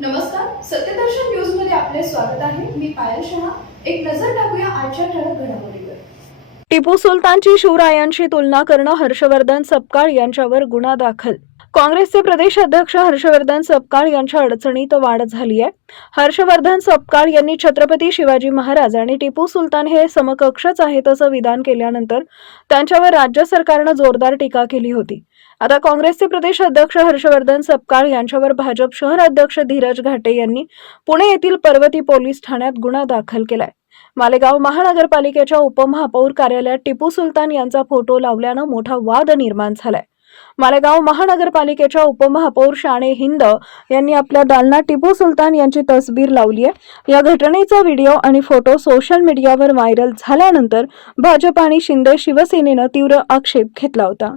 नमस्कार, सत्यदर्शन न्यूज मध्ये आपले स्वागत आहे. मी पायल शहा. एक नजर टाकूया आजच्या ठळक घडामोडीवर. टिपू सुलतानची शिवरायांशी तुलना करणं, हर्षवर्धन सपकाळ यांच्यावर गुन्हा दाखल. काँग्रेसचे प्रदेश अध्यक्ष हर्षवर्धन सपकाळ यांच्या अडचणीत वाढ झाली आहे. हर्षवर्धन सपकाळ यांनी छत्रपती शिवाजी महाराज आणि टिपू सुलतान हे समकक्षच आहेत असं विधान केल्यानंतर त्यांच्यावर राज्य सरकारनं जोरदार टीका केली होती. आता काँग्रेसचे प्रदेश अध्यक्ष हर्षवर्धन सपकाळ यांच्यावर भाजप शहर अध्यक्ष धीरज घाटे यांनी पुणे येथील पर्वती पोलीस ठाण्यात गुन्हा दाखल केलाय. मालेगाव महानगरपालिकेच्या उपमहापौर कार्यालयात टिपू सुलतान यांचा फोटो लावल्यानं मोठा वाद निर्माण झालाय. मालेगाव महानगरपालिकेच्या उपमहापौर शाणे हिंद यांनी आपल्या दालनात टिपू सुलतान यांची तसबीर लावली आहे. या घटनेचा व्हिडिओ आणि फोटो सोशल मीडियावर व्हायरल झाल्यानंतर भाजप आणि शिंदे शिवसेनेनं तीव्र आक्षेप घेतला होता.